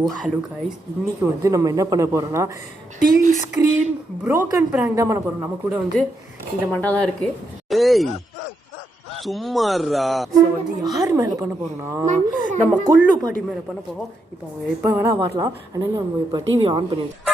ஓ hello guys, இன்றைக்கி வந்து நம்ம என்ன பண்ண போகிறோம்னா டிவி ஸ்க்ரீன் ப்ரோக்கன் ப்ராங்க் தான் பண்ண போகிறோம். நம்ம கூட வந்து இந்த மண்டா தான் இருக்குது. ஏய் சும்மாறா. ஸோ வந்து யார் மேலே பண்ண போகிறோம்னா நம்ம கொல்லு பாட்டி மேலே பண்ண போகிறோம். இப்போ அவங்க எப்போ வேணால் வரலாம். அதனால நம்ம இப்போ டிவி ஆன் பண்ணிடுவோம்.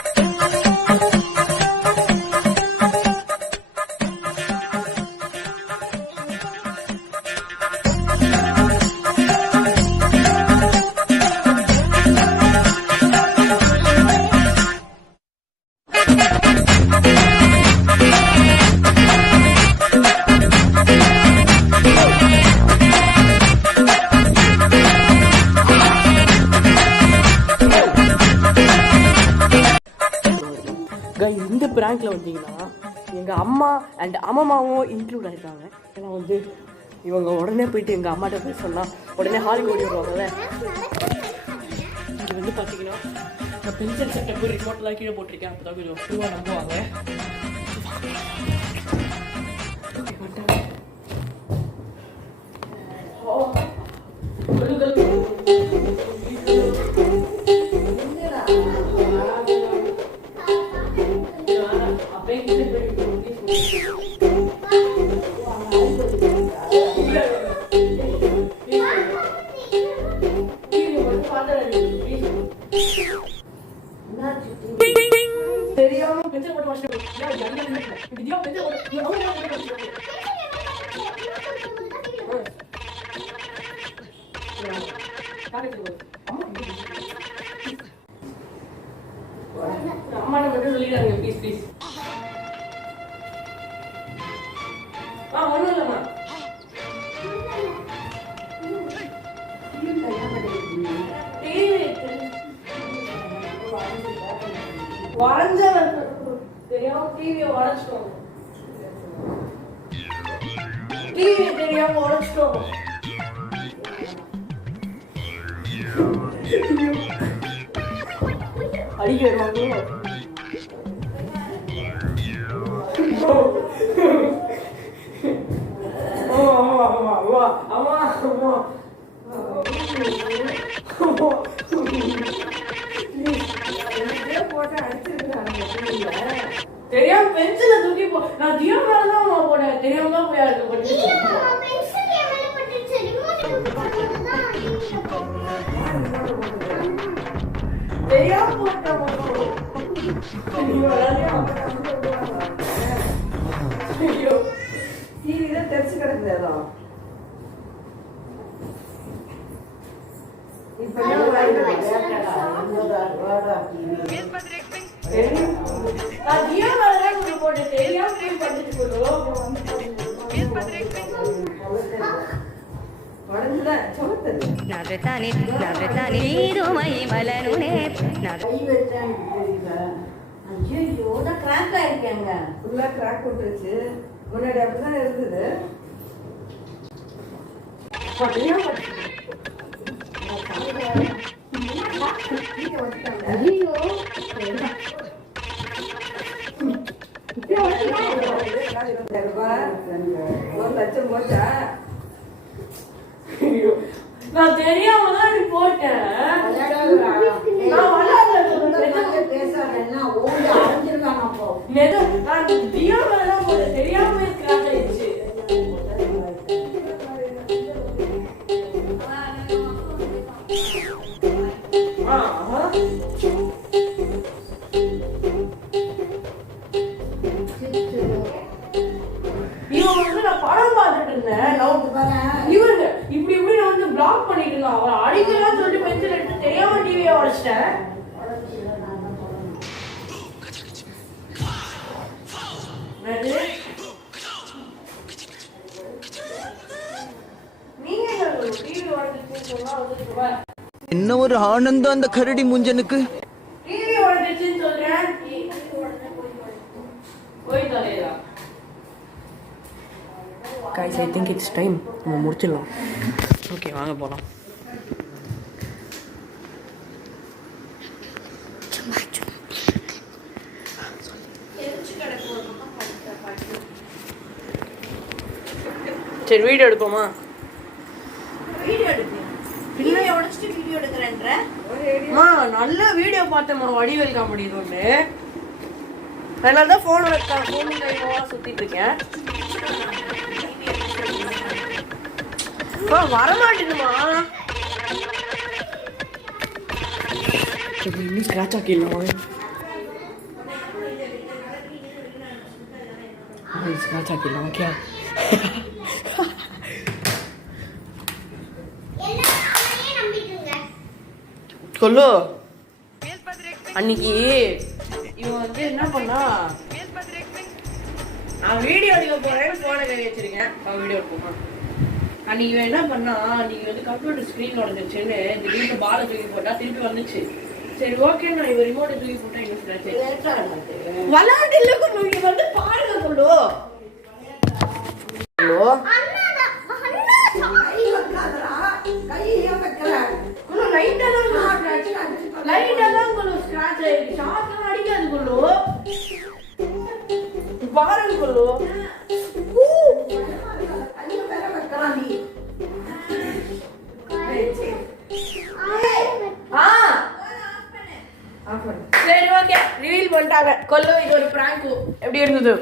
இந்த பிராங்க்ல வந்தீங்கன்னா எங்கள் அம்மா அண்ட் அம்மாவும் இன்க்ளூட் ஆகிருக்காங்க. ஏன்னா வந்து இவங்க உடனே போயிட்டு எங்கள் அம்மாட்ட போய் சொன்னால் உடனே ஹாலுக்கு ஓடி வருவாங்கல்ல. இது வந்து பார்த்தீங்கன்னா நான் பென்சில் செட்டப் ரிமோட்டெலாம் கீழே போட்டிருக்கேன். அப்போ தான் கொஞ்சம் ஃப்ரூவாக நம்புவாங்க. அம்மா மட்டும் சொல்லிடுறாங்க ப்ளீஸ் ப்ளீஸ். ஒன்றும் இல்லைம்மா. வளைஞ்சா தெரியாம டிவியை உடைச்சிட்டோம். டிவியை தெரியாம உடைச்சிட்டோம். அடிக்க வருவாங்களோ. தெரியாம பென்சில தூக்கி போ. நான் தியோ மேலதான் போட்டேன். தெரியாம தான் போய் இருக்கு. தெரியாம போட்டேன். டிவிதான் தெரிச்சு கிடக்குதா. இப்ப முன்னாடி அப்படிதான் இருந்தது. ₹1,00,000 போச்சா? நான் தெரியாம தான் இப்படி போட்டேன். தெரியாம கிராஸ் ஆயிடுச்சு. படம் பார்த்துட்டு இருந்தேன். இவங்க இப்படி இப்படி நான் வந்து பிளாக் பண்ணிட்டு இருந்தேன். அவரை அடிக்கலாம் சொல்லிட்டு பென்சில் எடுத்து தெரியாம டிவியை உடைச்சிட்டேன். என்ன ஒரு ஆனந்தம் அந்த கரடி முஞ்சனுக்கு. டிவி உடைச்சின்னு சொல்றேன். போய் தலையலாம். Guys, I think it's time. நம்ம முடிச்சிடலாம். ஓகே வாங்க போகலாம். சரி வீடியோ எடுப்போமா? வீடியோ எடுப்பேன். பிள்ளைய உடைச்சிட்டு வீடியோ எடுக்கிறேன்ற அம்மா நல்ல வீடியோ பார்த்தேம்மா வடிவேல் காமெடி இது ஒன்று. அதனால தான் ஃபோன் கையோட சுத்திட்டு இருக்கேன். வரமாட்டேனுமா இன்னும் ஸ்கிராச் ஆக்கிடலாமா? ஸ்கிராச் ஆக்கிடலாம். ஓகே சொல்லு. அன்னைக்கு இவன் வந்து என்ன பண்ணா, நான் வீடியோ எடுக்க போறேன்னு போன கை வச்சிருக்கேன். வீடியோ எடுப்போமா? அன்னைக்கு இவன் என்ன பண்ணா, அன்னைக்கு வந்து கம்ப்யூட்டர் ஸ்கிரீன் உடஞ்சிச்சுன்னு திடீர்னு பாலை தூக்கி போட்டா திருப்பி வந்துச்சு. சரி ஓகே நான் இவன் ரிமோட்டை தூக்கி போட்டா இன்னும் விளையாட்டு இல்லை வந்து பாருங்க சொல்லு. ஹலோ சரி ஓகே ரிவீல் பண்ணிட்டாங்க. கொல்லு இது ஒரு பிராங்க். எப்படி இருந்தது?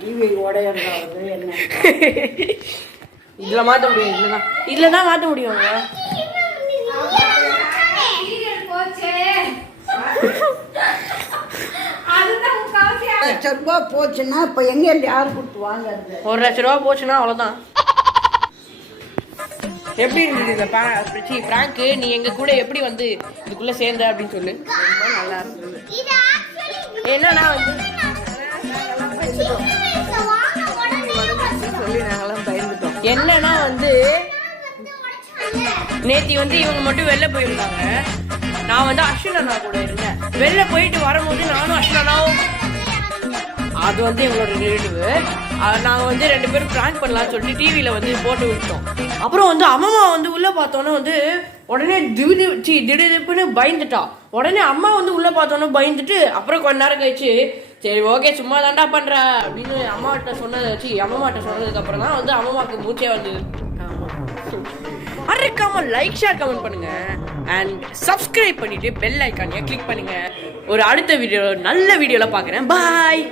டிவி உடையறது என்ன இதுல மாத்த முடியும். இதுலதான் மாத்த முடியும். ₹1,00,000 போச்சுன்னா இப்ப எங்க யாரு கொடுத்து வாங்குறது? ₹1,00,000 போச்சுன்னா அவ்வளவுதான். எப்படி இருந்தது இந்த பிராங்க்? நீ எங்க கூட எப்படி வந்து இதுக்குள்ள சேர்ந்த அப்படின்னு சொல்லு. ரொம்ப நல்லா இருந்தது. என்னன்னா வந்து சொல்லி நாங்கெல்லாம் பயந்துட்டோம். என்னன்னா வந்து நேத்தி வந்து இவங்க மட்டும் வெளில போயிருந்தாங்க. நான் வந்து அஸ்வின் அண்ணா கூட இருந்தேன். வெளில போயிட்டு வரும்போது நானும் அஸ்வின் அண்ணாவும், அது வந்து எங்களோட ரிலேட்டிவ், நாங்கள் வந்து 2 பேரும் பிராங்க் பண்ணலாம்னு சொல்லிட்டு டிவியில் வந்து போட்டு விட்டோம். அப்புறம் வந்து அம்மா வந்து உள்ளே பார்த்தோன்னே வந்து உடனே திடீர்னு பயந்துட்டா. உடனே அம்மா வந்து உள்ளே பார்த்தோன்னே பயந்துட்டு அப்புறம் கொஞ்ச நேரம் கழிச்சு சரி ஓகே சும்மா தாண்டா பண்ற அப்படின்னு அம்மாட்ட சொன்னதுக்கு அப்புறம் தான் வந்து அம்மாவுக்கு மூச்சே வந்தது. மறக்காம லைக் ஷேர் கமெண்ட் பண்ணுங்க அண்ட் சப்ஸ்கிரைப் பண்ணிட்டு பெல் ஐக்கானையே கிளிக் பண்ணுங்க. ஒரு அடுத்த வீடியோ நல்ல வீடியோல பார்க்குறேன். பாய்.